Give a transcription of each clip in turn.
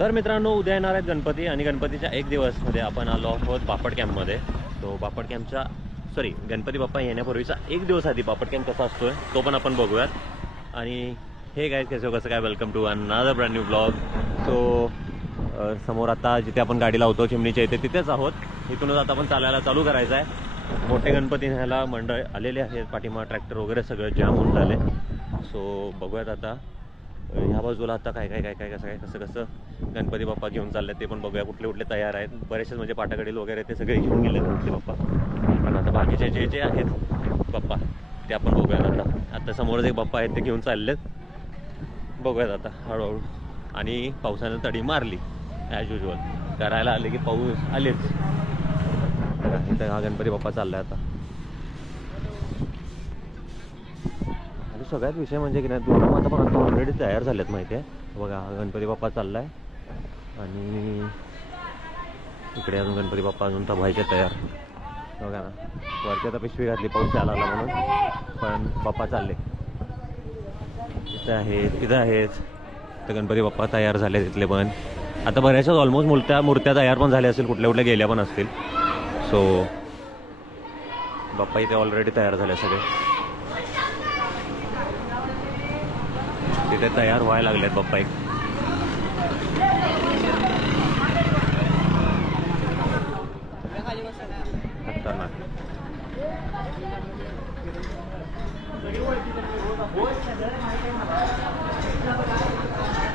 तर मित्रांनो, उद्या येणार आहेत गणपती आणि गणपतीच्या एक दिवसमध्ये आपण आलो आहोत बापट कॅम्पमध्ये. तो बापट कॅम्पचा गणपती बाप्पा येण्यापूर्वीचा एक दिवस आधी बापट कॅम्प कसा असतोय तो पण आपण बघूयात. आणि हे गाईज कसं काय, welcome to another brand new blog. So समोर आता जिथे आपण गाडी लावतो चिमणीच्या इथे तिथेच आहोत. इथूनच आता आपण चालायला चालू करायचं आहे. मोठे गणपती न्यायला मंडळ आलेले आहेत, पाठीमा ट्रॅक्टर वगैरे सगळं जाम होऊन झाले. सो बघूयात आता ह्या बाजूला आता काय कसं गणपती बाप्पा घेऊन चालले ते पण बघूया. कुठले तयार आहेत, बरेचसे म्हणजे पाटाकडील वगैरे ते सगळे घेऊन गेले गणपती बाप्पा. पण आता बाकीचे जे आहेत बाप्पा ते आपण बघूयात. आता समोरच एक बाप्पा आहेत ते घेऊन चाललेत, बघूयात आता हळूहळू. आणि पावसानं तडी मारली ॲज युजल, करायला आले की पाऊस आलेच. इथं हा गणपती बाप्पा चाललाय आता. आणि सगळ्यात विषय म्हणजे की नाही, दुर्गमाता पण आता ऑलरेडी तयार झाल्यात माहिती आहे. बघा हा गणपती बाप्पा चाललाय आणि इकडे अजून गणपती बाप्पा अजून तर व्हायचे तयार. बघा ना, वरती आता पिशवी घातली पाऊस यायला लागला म्हणून, पण बाप्पा चालले. इथं आहेत तर गणपती बाप्पा तयार झाले तिथले पण. आता बऱ्याचशाच ऑलमोस्ट मूर्त्या तयार पण झाल्या असतील, कुठल्या गेल्या पण असतील. सो बाप्पा इथे ऑलरेडी तयार झाले सगळे, तिथे तयार व्हायला लागलेत बाप्पा. एक खतरनाक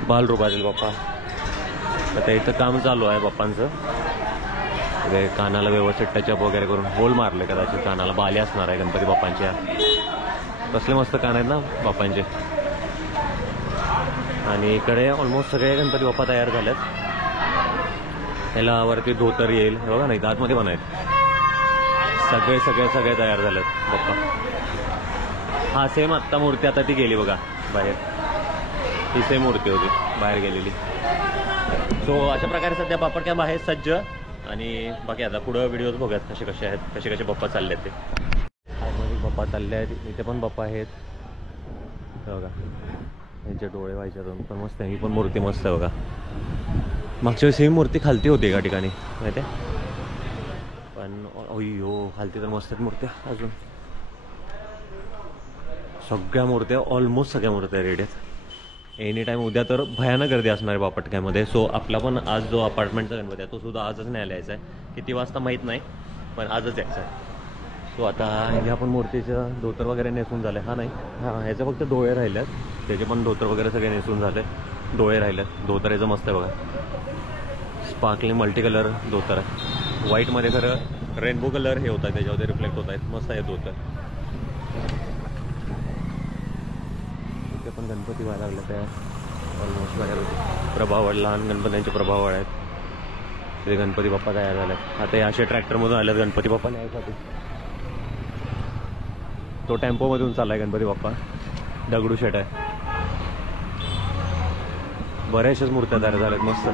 बाल रूपातील बाप्पा. आता इथं काम चालू आहे बाप्पांचं. कानाला व्यवस्थित टचअप वगैरे करून होल मारले, कदाचित कानाला बाले असणार आहे गणपती बाप्पांच्या. कसले मस्त कान आहेत ना बाप्पांचे. आणि इकडे ऑलमोस्ट सगळे गणपती बाप्पा तयार झालेत. याला वरती धोतर येईल बघा ना, इथं आतमध्ये पण आहेत. सगळे तयार झालेत बाप्पा. हा सेम आत्ता मूर्ती आता ती गेली बघा बाहेर, ही सेम मूर्ती होती बाहेर गेलेली. सो अशा प्रकारे सध्या बापट कॅम्प आहे सज्ज. आणि बाकी आता पुढं व्हिडिओज बघूयात कसे आहेत, कसे बाप्पा चालले आहेत ते. आतमध्ये बाप्पा चालले आहेत, इथे पण बाप्पा आहेत बघा. यांचे डोळे व्हायचे पण मस्त आहे. ही पण मूर्ती मस्त आहे बघा. मागच्या वेळेस ही मूर्ती खालती होती एका ठिकाणी माहिती आहे, पण अय्यो खालती तर मस्त आहेत मूर्त्या. अजून सगळ्या मूर्त्या ऑलमोस्ट सगळ्या मूर्त्या रेडी आहेत. एनी टाईम उद्या तर भयानक गर्दी असणार आहे बापटक्यामध्ये. सो आपला पण आज जो अपार्टमेंटचा गणपती आहे तो सुद्धा आजच न्यायला यायचा आहे. किती वाजता माहीत नाही, पण आजच यायचं आहे. सो आता ह्या पण मूर्तीचं धोतर वगैरे नेसून झालं. हा नाही, हां ह्याचे फक्त डोळे राहिलेत, त्याचे पण धोतर वगैरे सगळे नेसून झाले. डोळे राहिलेत. धोतर याचं मस्त आहे बघा, स्पार्कलिंग मल्टी कलर धोतर आहे. व्हाईटमध्ये खरं रेनबो कलर हे होत आहे, त्याच्यामध्ये रिफ्लेक्ट होत आहेत. मस्त आहे धोतर. इथे पण गणपती व्हायला लागले तयार ऑलमोस्ट बाहेर. प्रभावळ लहान गणपत्यांचे प्रभावळ आहेत. ते गणपती बाप्पा तयार झाले. आता या असे ट्रॅक्टरमधून आलेत गणपती बाप्पा न्यायसाठी. तो टेम्पोमधून चालला आहे गणपती बाप्पा. दगडूशेठ आहे. बऱ्याचशाच मूर्त्या तयार झाल्यात मस्त.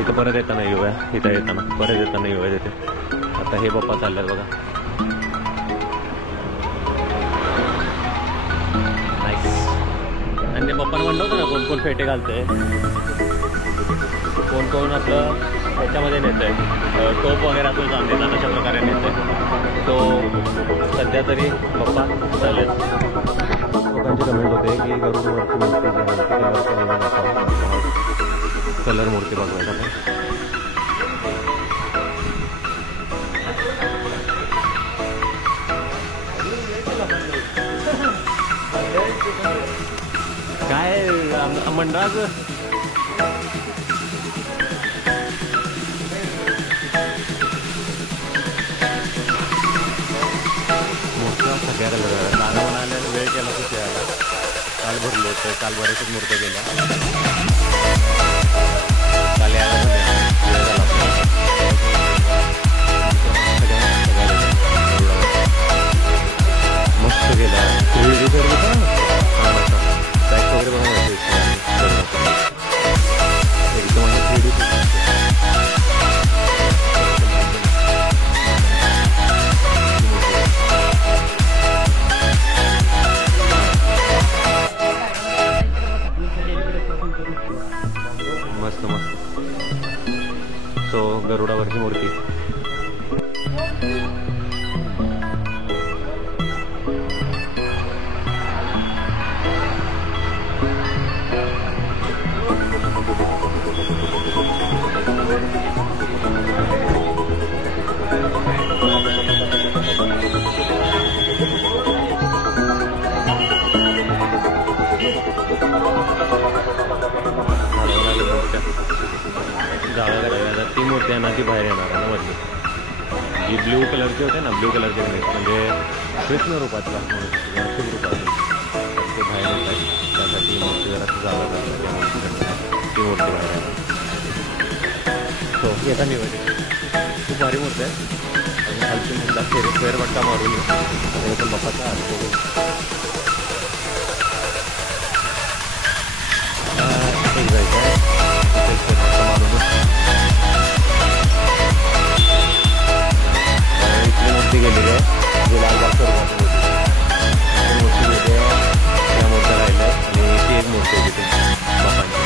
इथं परत येताना येऊया, इथं येताना परत येताना येऊया तिथे. आता हे बाप्पा चालल्यात बघा. आणि ते बाप्पांना म्हणलं होतं ना कोण फेटे घालते, कोण आपलं ह्याच्यामध्ये नेत आहे, टोप वगैरे असं जाणतात अशा प्रकारे नेत आहे. तो सध्या तरी बाप्पा चालेल. लोकांची कमेंट होते की गरुड मूर्ती कलर मूर्ती बघवायचा पण. काय मंडळाचं मोठा सगळ्याला गाणं म्हणायला वेळ केला तर यायला. काल भरलो होतं, काल बऱ्याचशाच मूर्त्या गेल्या. काल यायला पण वेळ झाला मस्त गेला. बॅग वगैरे बनवायचं एकदम 3D. मस्त मस्त. सो गरुडावरची मूर्ती. ती मूर्ती आहे ना ती बाहेर येणार आहे ना मधली. जी ब्ल्यू कलरची होते ना, ब्ल्यू कलरचे गणेश म्हणजे कृष्ण रूपातला म्हणून शुभ रूपातला ते बाहेर येत आहे. त्यासाठी मूर्ती जरा जागा करतात त्या मूर्तीकडनं ती मूर्ती बाहेर येणार. सो येता मी खूप भारी मूर्ती आहे. आणि खालची मुद्दा फेरफटका मारून पण बाप्पाचा हात जायचं आहे. इथली मूर्ती गेलेली आहे जी लालबाग स्वरूपाची मूर्ती गेली आहे. त्या मूर्त्या राहिल्या आणि ती एक मूर्ती आहे तिथे बाप्पांची.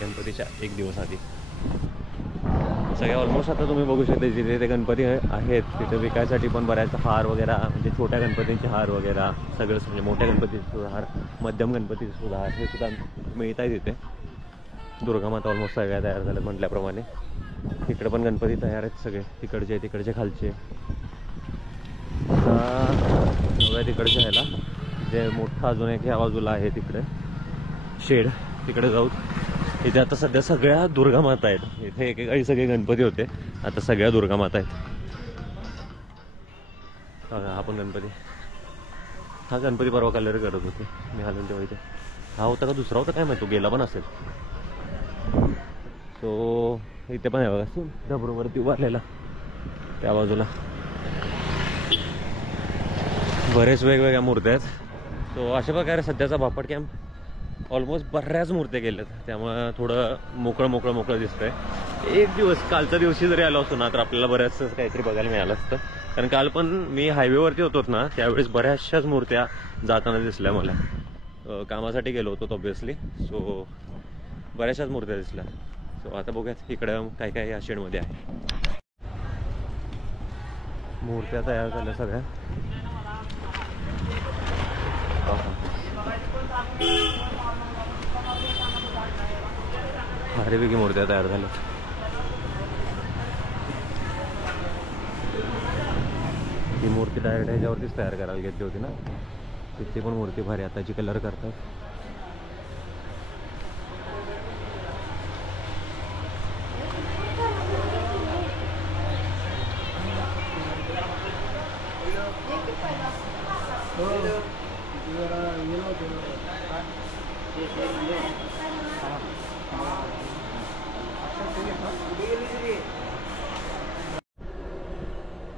गणपतीच्या एक दिवस आधी सगळ्या ऑलमोस्ट आता तुम्ही बघू शकता जिथे ते गणपती आहेत तिथे विकायसाठी पण बऱ्याच हार वगैरे म्हणजे छोट्या गणपतींचे हार वगैरे सगळंच म्हणजे मोठ्या गणपतीचे सुद्धा हार, मध्यम गणपतीचे सुद्धा हार हे सुद्धा मिळत आहे तिथे. दुर्गामाता ऑलमोस्ट सगळ्या तयार झाल्या म्हटल्याप्रमाणे. इकडे पण गणपती तयार आहेत सगळे, तिकडचे खालचे. आता तिकडच्या ह्याला जे मोठा अजून एक ह्या बाजूला आहे तिकडे शेड, तिकडे जाऊ. इथे आता सध्या सगळ्या दुर्गामाता आहेत. इथे एकेकाळी सगळे गणपती होते, आता सगळ्या दुर्गामाता आहेत. हा पण गणपती, हा गणपती परवा कलर करत होते मी आलो तेव्हा. इथे हा होता का दुसरा होता काय माहिती, तो गेला पण असेल. सो इथे पण आहे बघा डबरूवरती उभारलेला त्या बाजूला बरेच वेगवेगळ्या मूर्त्या आहेत. सो अशा प्रकारे सध्याचा बापट कॅम्प ऑलमोस्ट बऱ्याच मूर्त्या केल्यात, त्यामुळे थोडं मोकळं दिसतंय. एक दिवस कालच्या दिवशी जरी आलो असतो ना तर आपल्याला बऱ्याच काहीतरी बघायला मिळालं असतं. कारण काल पण मी हायवेवरती होतो ना त्यावेळेस बऱ्याचशाच मूर्त्या जाताना दिसल्या मला. कामासाठी गेलो होतो ऑब्व्हियसली. सो बऱ्याचशाच मूर्त्या दिसल्या. सो आता बघूयात इकडं काय काय या शेडमध्ये आहे. मूर्त्या तयार झाल्या सगळ्या. भारीपैकी मूर्त्या तयार झाल्या. ही मूर्ती डायरेक्ट ह्याच्यावरतीच तयार करायला घेतली होती ना, तिथली पण मूर्ती भारी आताची कलर करतात.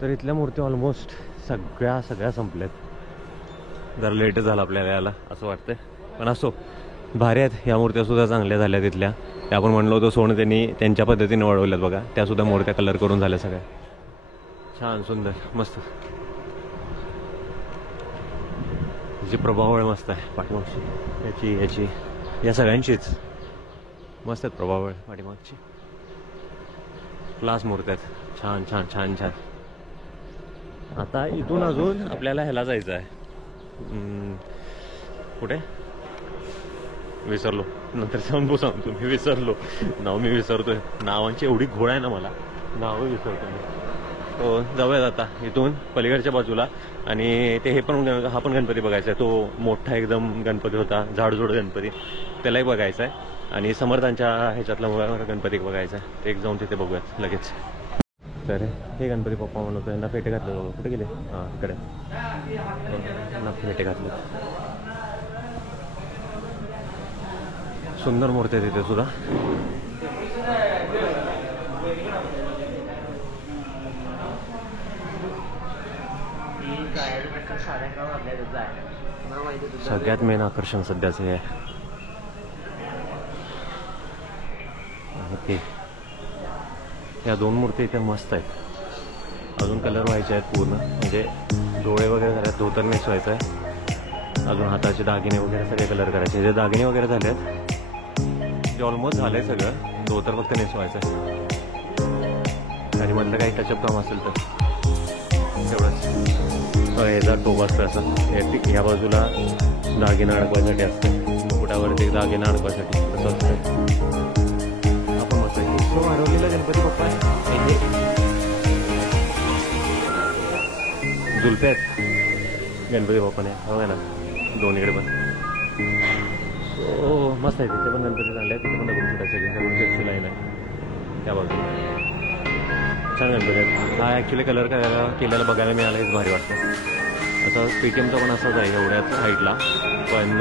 तर इथल्या मूर्ती ऑलमोस्ट सगळ्या संपल्यात. जरा लेट झाला आपल्याला याला असं वाटतंय, पण असो भारी आहेत. ह्या मूर्त्या सुद्धा चांगल्या झाल्या तिथल्या. त्या आपण म्हणलो होतो सोनं त्यांनी त्यांच्या पद्धतीने वळवल्यात बघा. त्या सुद्धा मूर्त्या कलर करून झाल्या सगळ्या. छान सुंदर मस्त. जी प्रभावळ मस्त आहे पाठीमागची, याची या सगळ्यांचीच मस्त आहेत प्रभावळ पाठीमागची. क्लास मूर्त्या आहेत. छान छान छान छान. आता इथून अजून आपल्याला ह्याला जायचं आहे. कुठे विसरलो, नंतर सांगतो मी. विसरलो नाव, मी विसरतोय. नावांची एवढी घोळ आहे ना मला, नावं विसरतो मी. हो जाऊयात आता इथून पलीकडच्या बाजूला. आणि ते हा पण गणपती बघायचा आहे. तो मोठा एकदम गणपती होता, झाडझुड गणपती, त्यालाही बघायचा आहे. आणि समर्थांच्या ह्याच्यातला गणपती बघायचा आहे. ते एक जाऊन तिथे बघूयात लगेच. तर हे गणपती पप्पा म्हणतो यांना फेटे घातले. कुठे गेले? हां इकडे ना फेटे घातले. सुंदर मूर्ती आहे तिथे सुद्धा. सगळ्यात मेन आकर्षण सध्याचं हे आहे ते या दोन मूर्ती इथे मस्त आहेत. अजून कलर व्हायचे आहेत पूर्ण, म्हणजे डोळे वगैरे झाले आहेत, धोतर नेसवायचं आहे. अजून हाताचे दागिने वगैरे सगळे कलर करायचे. जे दागिने वगैरे झाले आहेत ते ऑलमोस्ट झाले सगळं, धोतर फक्त नेसवायचं आहे. आणि मधलं काही टचअप काम असेल तर तेवढंच. ह्याचा टोप असतं असं, ह्या बाजूला दागिना अडकवायसाठी असतं, मुकुटावरती दागिना अडकवायसाठी असं असतं. आपण मस्त इतकं वाढवलेलं गणपती बाप्पा आहे. जुलप्या आहेत गणपती बाप्पाने, बघा ना दोन्हीकडे पण. हो मस्त आहे. तिथे पण गणपती चांगले आहेत, तिथे पण दगडूशेठ सगळी लाईन आहे त्या बाजूला. छान गणपती आहेत. हा ॲक्च्युली कलर केलेला बघायला मिळाला हेच भारी वाटतं. असं पेटीएमचा पण असाच आहे एवढ्याच हाईटला, पण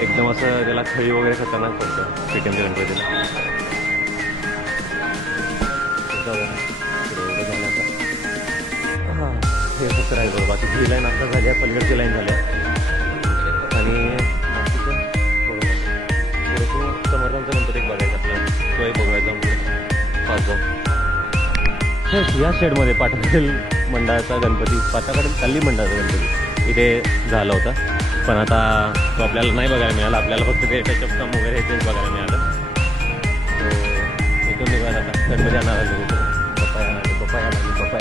एकदम असं त्याला खळी वगैरे खतरनाक पडतं पेटीएमच्या गणपतीला. हां हे फक्त राहील बरोबर. बाकी ही लाईन आता झाली आहे, पलीकडची लाईन झाली आहे. आणि बाकीचं थोडंसं समर्थांचा गणपती एक बघायचा आपल्याला, तो एक बघायचा जाऊन पुढे पाच जाऊन. या शेडमध्ये पाटाकडील मंडळाचा गणपती, पाटाकडील कल्ली मंडळाचा गणपती इथे झाला होता, पण आता तो आपल्याला नाही बघायला मिळाला. आपल्याला फक्त ते टचअप काम वगैरे तेच बघायला मिळालं. तो इथून निघायला आता गणपती आणणार आलो होतो. पप्पाया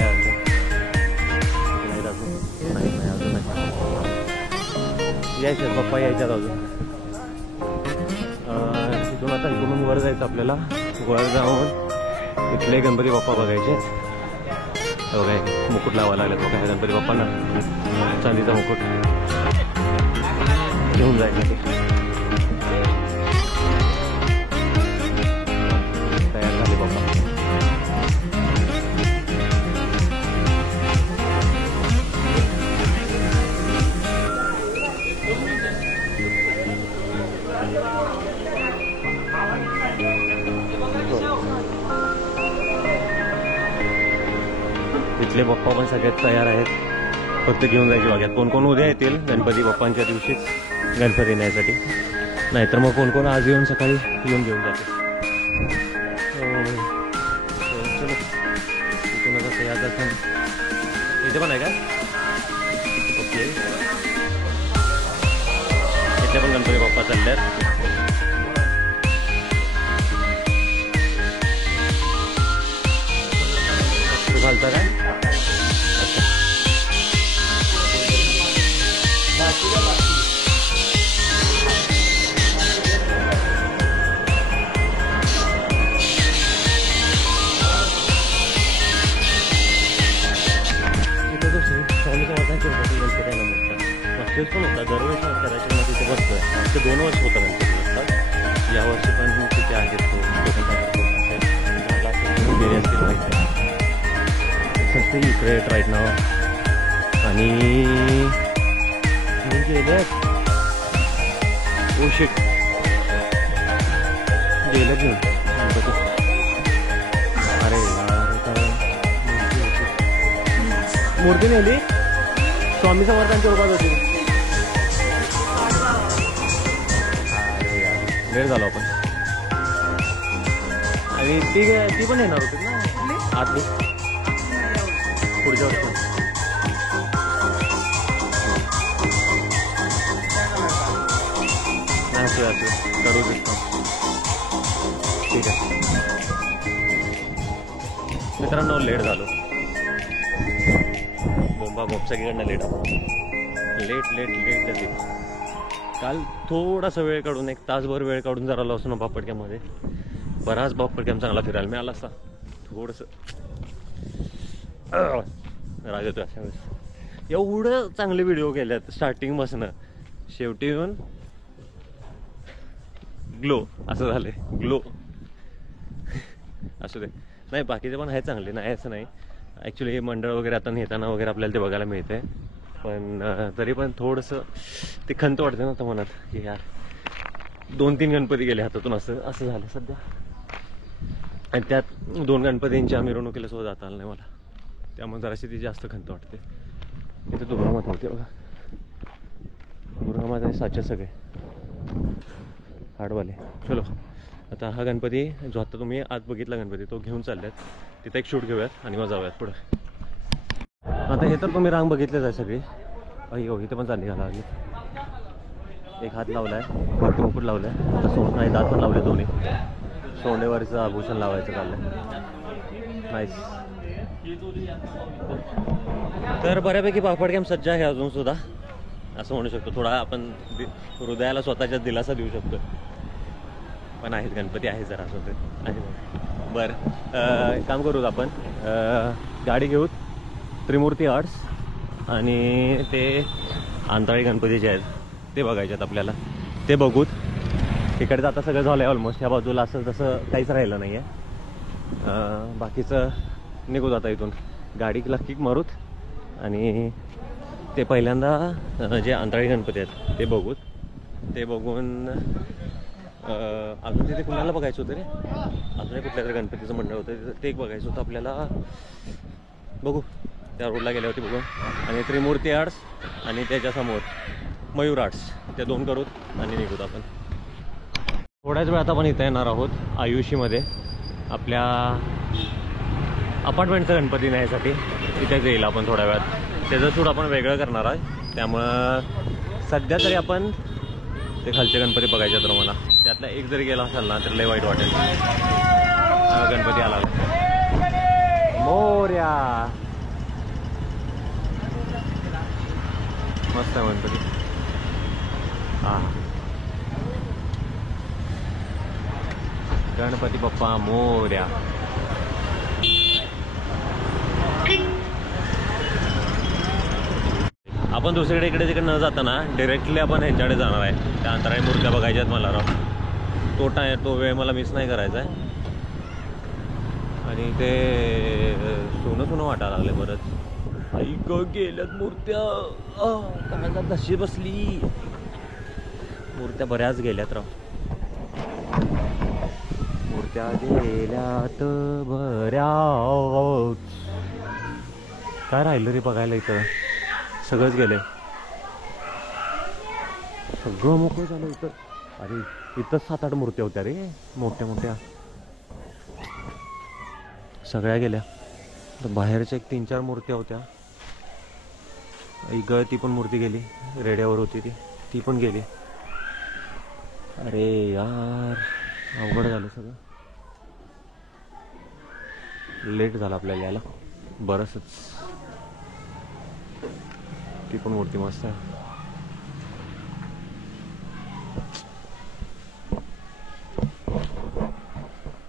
आणले नाही अजून नाही यायचं. पप्पा यायच्यात अजून. तिथून आता इकडून वर जायचं आपल्याला. वर जाऊन इथले गणपती बाप्पा बघायचे. बघाय मुकुट लावायला लागले बघाय गणपती बाप्पांना, चांदीचा मुकुट घेऊन जायचं. तयार झाले बाप्पा. इथले बाप्पा पण सगळ्यात तयार आहेत, फक्त घेऊन जायची बाकी. कोण कोण उद्या येतील गणपती बाप्पांच्या दिवशीच गणपती येण्यासाठी, नाहीतर मग कोण कोण आज येऊन सकाळी येऊन घेऊन जाते. चलो तिथून आता तयार दर्शन इथे पण आहे का? ओके इथले पण गणपती बाप्पा चालले आहेत. घालता काय मागच्या पण होता, दरवेळेस करायचे मग तिथे बसतोय. मागचे 2 वर्ष होतं गणपती बसतात. यावर्षी पण तिथे आहेत. तो गेले असतील माहिती सस्ते इकडे राईट नाव. आणि गेले ओ शिट गेलं घेऊन. अरे मूर्ती नेली स्वामी समर्थांच्या रूपात होती. लेट झालो आपण. आणि ती पण येणार होती ना आतली पुढच्या वर्षी. असू करू दिसतो. ठीक आहे मित्रांनो, लेट झालो. बोंबा सगळीकडनं लेट झाली. काल थोडासा वेळ काढून 1 तासभर वेळ काढून जरा आलो असतो ना बापटक्यामध्ये. बराच बापटक्याम चांगला फिरायला मिळाला असता. थोडंसं राग येतो अशा वेळेस. एवढं चांगले व्हिडिओ केल्यात स्टार्टिंगपासून, शेवटी येऊन ग्लो असं झालंय. ग्लो असू दे. नाही बाकीचे पण आहे चांगले, नाही असं नाही. ॲक्च्युली मंडळ वगैरे आता नेताना वगैरे आपल्याला ते बघायला मिळते, पण तरी पण थोडंसं ते खंत वाटते ना तर मनात की यार 2-3 गणपती गेले हातातून, असं झालं सध्या. आणि त्यात 2 गणपतींच्या मिरवणुकीला सुद्धा जाता आलं नाही मला, त्यामुळे जराशी ती जास्त खंत वाटते. इथे दुर्गामाता होते बघा, दुर्गामाता साचे सगळे हाडवाले. चलो आता हा गणपती जो आता तुम्ही आज बघितला गणपती तो घेऊन चालल्यात, तिथे एक शूट घेऊयात आणि मग जाऊयात पुढे. आता हे तर तुम्ही रांग बघितलेच आहे सगळी. हो इथे पण चालली घाला, एक हात लावलाय, वरती मुकुट लावलाय, आता सोंड नाही दात पण लावले दोन्ही, सोंडेवरचं आभूषण लावायचं चाललंय. नाईस. तर बऱ्यापैकी पापड कॅम्प सज्ज आहे अजून सुद्धा असं म्हणू शकतो. थोडा आपण हृदयाला स्वतःच्याच दिलासा देऊ शकतो, पण आहेत गणपती आहे जरा असं आहे. बरं काम करूत आपण, गाडी घेऊत त्रिमूर्ती आर्ट्स आणि ते अंतराळी गणपती जे आहेत ते बघायचे आहेत आपल्याला, ते बघूत. तिकडे आता सगळं झालं आहे ऑलमोस्ट, ह्या बाजूला असं तसं काहीच राहिलं नाही आहे. बाकीचं निघूत आता इथून, गाडीला किक मारूत आणि ते पहिल्यांदा जे अंतराळी गणपती आहेत ते बघूत. ते बघून अजून तिथे कुणाला बघायचं होतं रे, अजूनही कुठल्या तरी गणपतीचं मंडळ होतं ते एक बघायचं होतं आपल्याला. बघू त्या रोडला गेल्यावरती बघू. आणि त्रिमूर्ती आर्ट्स आणि त्याच्यासमोर मयूर आर्ट्स, त्या दोन करूत आणि निघूत आपण. थोड्याच वेळात आपण इथं येणार आहोत आयुषीमध्ये आपल्या अपार्टमेंटचा गणपती न्यायसाठी. तिथेच येईल आपण थोड्या वेळात, त्याचं शूट आपण वेगळं करणार आहे. त्यामुळं सध्या तरी आपण ते खालचे गणपती बघायचे तर मला त्यातला एक जरी गेला असेल ना तर लय वाईट वाटेल. गणपती आला मोर्या, मस्त आहे गणपती. हा गणपती बाप्पा मोर्या. आपण दुसरीकडे इकडे तिकडे न जाताना डायरेक्टली आपण ह्यांच्याकडे जाणार आहे, त्या अंतराळी मूर्त्या बघायच्या आहेत मला राव. तो वेळ मला मिस नाही करायचा आहे. आणि ते सोनं वाटायला लागले बरंच. ऐक गेल्यात मूर्त्या, काय तशी बसली मूर्त्या बऱ्याच गेल्यात राव, मूर्त्या गेल्यात बऱ्याच. काय राहिलं रे बघायला, इथं सगळंच गेलंय, सगळं मोकळं झालं इथं. अरे इथं 7-8 मूर्त्या होत्या रे, मोठ्या मोठ्या सगळ्या गेल्या. तर बाहेरच्या एक 3-4 मूर्त्या होत्या. एक ती पण मूर्ती गेली, रेड्यावर होती ती पण गेली. अरे यार अवघड झालं सगळं, लेट झालं आपल्याला यायला बरंच. ती पण मूर्ती मस्त आहे.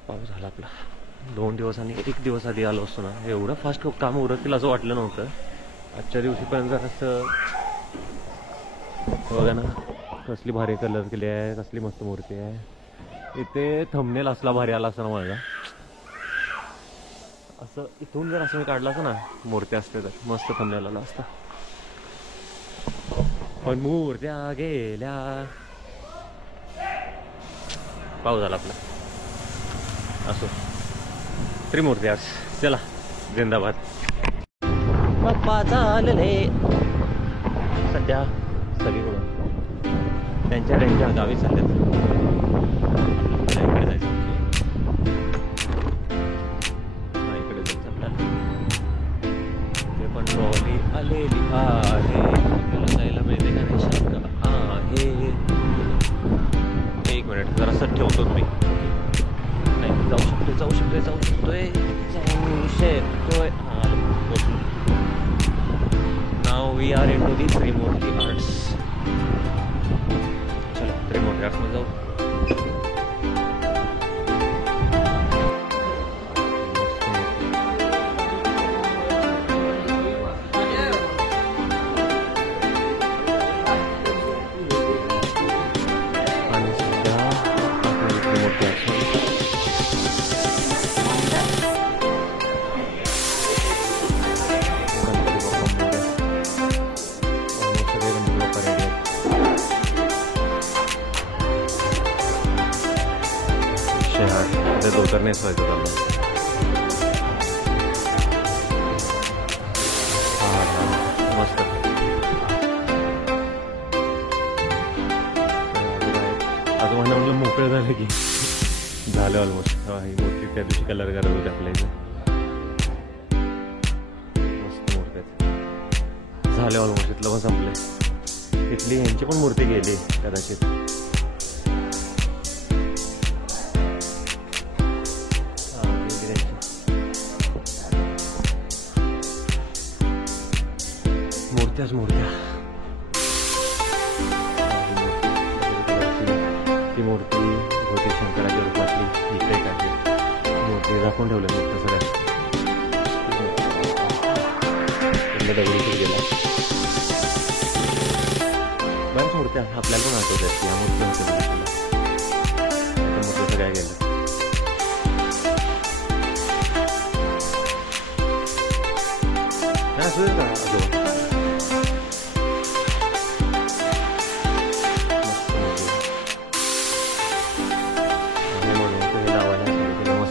पाऊस झाला आपला 2 दिवस आणि 1 दिवस आधी आलो असतो ना, एवढं फास्ट काम उरकतील असं वाटलं नव्हतं. आजच्या दिवशीपर्यंत असं बघा ना, कसली भारी कलर केली आहे, कसली मस्त मूर्ती आहे. इथे थंबनेल असला भारी आला असता ना माझा, असं इथून जर असं मी काढलं असं ना मूर्ती असते तर मस्त थंबनेल आला असता. पण मूर्त्या गेल्या, पाऊस झाला आपला. असो त्रिमूर्ती आज, चला जिंदाबाद. बाप्पा चालले सध्या सगळीकडून त्यांच्या गावी चाललेत. इकडे जायचं, इकडे जायचं. ते पण ट्रॉली आलेली आहे, आपल्याला जायला मिळते का नाही शंका आहे. 1 मिनिट जरा असं ठेवतो तुम्ही. नाही जाऊ शकतोय. नाव we are into the Trimurti Arts. चला त्रिमूर्ती आर्ट्स मध्ये जाऊ. धोतरनेच व्हायचं चाललं. मस्त चांगलं मोकळं झालं की झालं ऑलमोस्ट. ही मूर्ती त्या दिवशी कलर करत होते आपल्या इथे. मस्त मूर्ती आहेत. झाले ऑलमोस्ट. इथलं पण संपलंय. इथली ह्यांची पण मूर्ती गेली कदाचित. मूर्त्याच मूर्त्या. ती मूर्ती होती शंकराच्या रूपातली. इकडे काय मूर्ती राखून ठेवल्या मूर्त्या सगळ्या. दगडीतून गेला. बऱ्याच मूर्त्या आपल्याला पण आठवतात. या मूर्त्या होत्या मूर्त्या सगळ्या गेल्या. नाही असू का अजून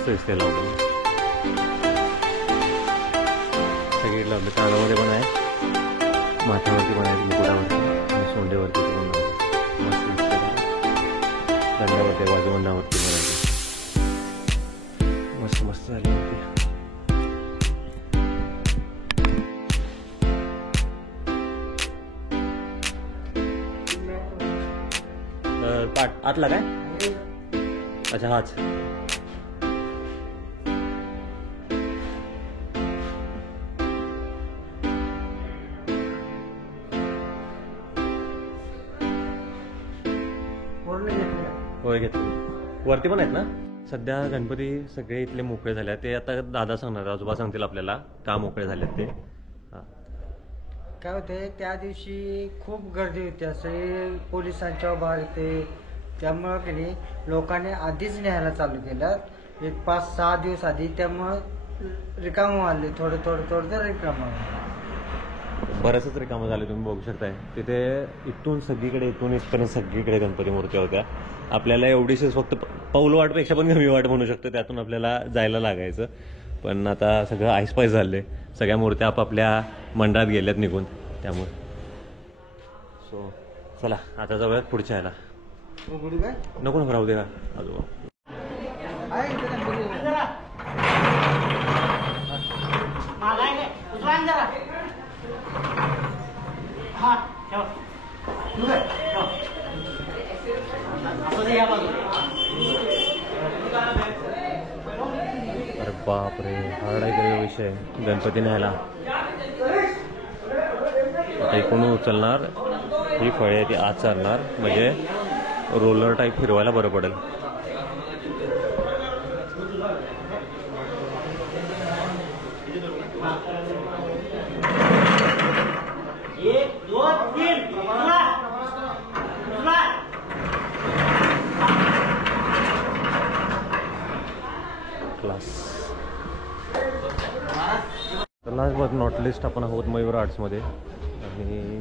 दिसते लावलं. सगळीकडे लावलं. कानामध्ये पण आहे, माथ्यावरती पण आहे, मुकुटावरती आणि सोंडेवरती पण मस्त दिसते. दंडावरती बाजूबंदावरती पण आहे. मस्त मस्त झाली होती. पाठ आतला काय? अच्छा हाच. होय घेतलं. वरती पण आहेत ना. सध्या गणपती सगळे इथले मोकळे झाले. ते आता दादा सांगणार, आजोबा सांगतील आपल्याला का मोकळे झालेत ते. काय होते त्या दिवशी खूप गर्दी होती. असे पोलिसांच्या बाहेर ते. त्यामुळं की नाही लोकांनी आधीच न्यायला चालू केलं. एक 5-6 दिवस आधी. त्यामुळं रिकामं वाढले. थोडं थोडं थोडं तर रिकामं. बऱ्याचच रिकामं झाले. तुम्ही बघू शकताय तिथे इथून सगळीकडे, इथून इथपर्यंत सगळीकडे गणपती मूर्त्या होत्या. आपल्याला एवढीशीच फक्त पाऊलवाटपेक्षा पण कमी वाट म्हणू शकतो. त्यातून आपल्याला जायला लागायचं. पण आता सगळं आईसपाईस झाले. सगळ्या मूर्त्या आपापल्या मंडळात गेल्यात निघून. त्यामुळे सो चला आता जाऊयात पुढच्या ह्याला. नको नको राहू दे का आजोबा. अरे बापरे, हार्ड आहे विषय गणपती न्यायला. आता इकडून उचलणार, ही फळे ती आत चालणार, म्हणजे रोलर टाईप फिरवायला बरं पडेल. लास्ट बट नॉट लिस्ट आपण आहोत मयूर आर्ट्समध्ये. आणि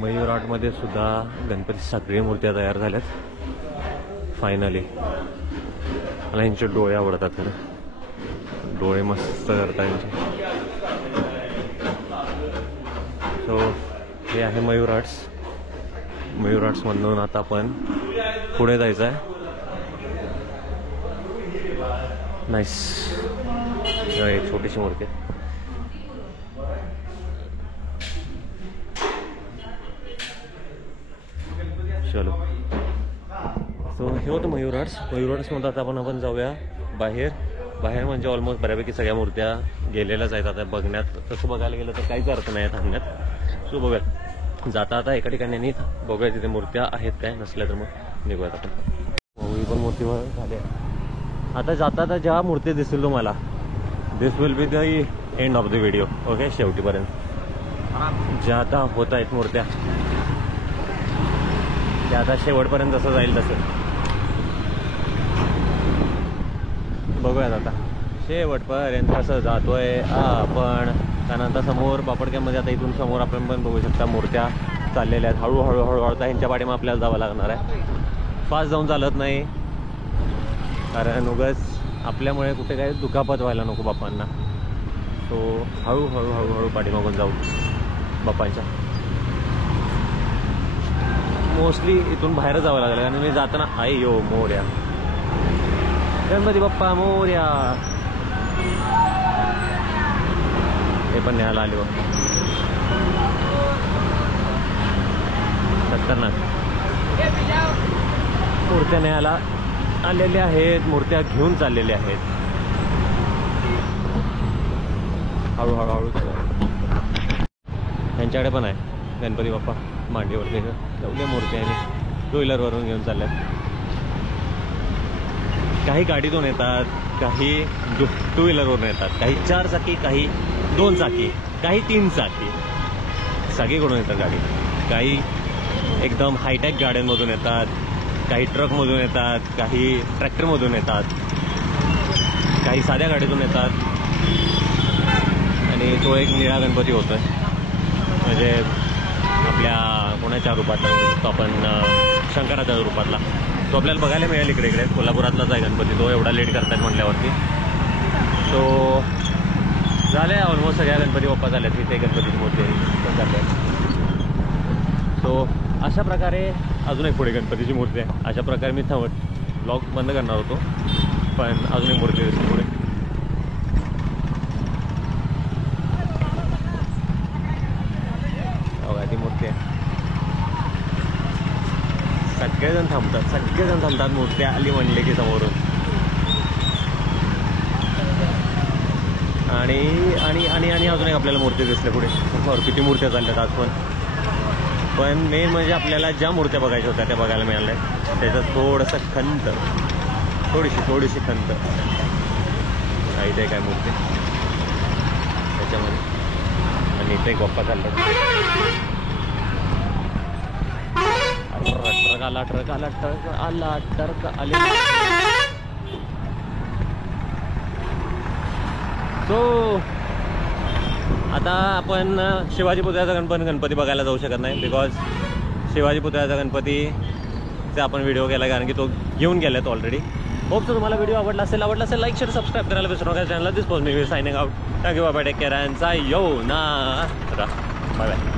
मयूर आर्टमध्ये सुद्धा गणपती सगळे मूर्त्या तयार झाल्यात फायनली. मला यांचे डोळे आवडतात खरं. डोळे मस्त करतात यांचे. सो हे आहे मयूर आर्ट्स. मयूर आर्ट्समधून आता आपण पुढे जायचं आहे. नाईस. एक छोटीशी मूर्ती. चलो. सो हे होतं मयूर आर्ट्स. मयूर आर्ट्समध्ये आता आपण जाऊया बाहेर. बाहेर म्हणजे ऑलमोस्ट बऱ्यापैकी सगळ्या मूर्त्या गेलेल्याच आहेत आता बघण्यात. तसं बघायला गेलं तर काहीच अर्थ नाही थांबण्यात. सो बघूयात. जाता आता एका ठिकाणी बघूया तिथे मूर्त्या आहेत काय. नसल्या तर मग निघूयात आपण. ही पण मूर्तीवर झाले. आता जाता ज्या मूर्ती दिसतील तुम्हाला, this will be the end of the video. Okay, शेवटीपर्यंत ज्या आता होत आहेत मूर्त्या त्या आता शेवटपर्यंत जसं जाईल तसं बघूयात. आता शेवटपर्यंत कसं जातोय आपण. त्यानंतर समोर बापड कॅम्पमध्ये आता इथून समोर आपण पण बघू शकता मूर्त्या चाललेल्या आहेत. हळूहळू हळूहळू ह्यांच्या पाठीमागे आपल्याला जावं लागणार आहे. फास्ट जाऊन चालत नाही, कारण उगाच आपल्यामुळे कुठे काही दुखापत व्हायला नको बाप्पांना. सो हळूहळू हळूहळू पाठीमागून जाऊ बाप्पांच्या. मोस्टली इथून बाहेर जावं लागलं कारण मी जाताना अय्यो मोर्या गणपती बाप्पा मोर्या हे पण न्यायला आले बघ खतरनाक मूर्त्या न्यायला आलेल्या आहेत मूर्त्या घेऊन चाललेल्या आहेत हळूहळू त्यांच्याकडे पण आहे गणपती बाप्पा मांडीवरती तेवढ्या मूर्ती आणि टू व्हीलरवरून घेऊन चालल्यात काही गाडीतून येतात काही टू व्हीलरवरून येतात काही 4 चाकी काही 2 चाकी काही 3 चाकी सगळीकडून येतात गाडी काही एकदम हायटेक गाड्यांमधून येतात काही ट्रकमधून येतात काही ट्रॅक्टरमधून येतात काही साध्या गाडीतून येतात आणि तो एक निळा गणपती होतोय म्हणजे आपल्या कोणाच्या रूपातला तो आपण शंकराच्या रूपातला तो आपल्याला बघायला मिळेल इकडे कोल्हापुरातलाच आहे गणपती तो एवढा लेट करतात म्हटल्यावरती तो झाले ऑलमोस्ट सगळ्या गणपती बाप्पा झाल्यात तिथे गणपतीची मूर्ती झाल्या सो अशा प्रकारे अजून एक पुढे गणपतीची मूर्ती आहे अशा प्रकारे मी ब्लॉग बंद करणार होतो पण अजून एक मूर्ती दिसते पुढे बघा ती मूर्ती आहे सगळेजण थांबतात मूर्ती आली म्हणले की समोरून आणि आणि आणि आणि अजून एक आपल्याला मूर्ती दिसल्या पुढे किती मूर्त्या चालल्यात आज पण मेन म्हणजे आपल्याला ज्या मूर्त्या बघायच्या होत्या त्या बघायला मिळाल्या त्याचं थोडंसं खंत थोडीशी खंत इथे काय मूर्ती त्याच्यामध्ये आणि इथे एक बाप्पा चालला ट्रक आले सो आता आपण शिवाजी पुतळ्याचा गणपती बघायला जाऊ शकत नाही बिकॉज शिवाजी पुतळ्याचा गणपतीचे आपण व्हिडिओ केला कारण की तो घेऊन गेलात ऑलरेडी होप सो तुम्हाला व्हिडिओ आवडला असेल लाईक शेअर सबस्क्राईब करायला विसरू नका चॅनलला दिस पोस्ट मी signing out thank you bye take care and bye bye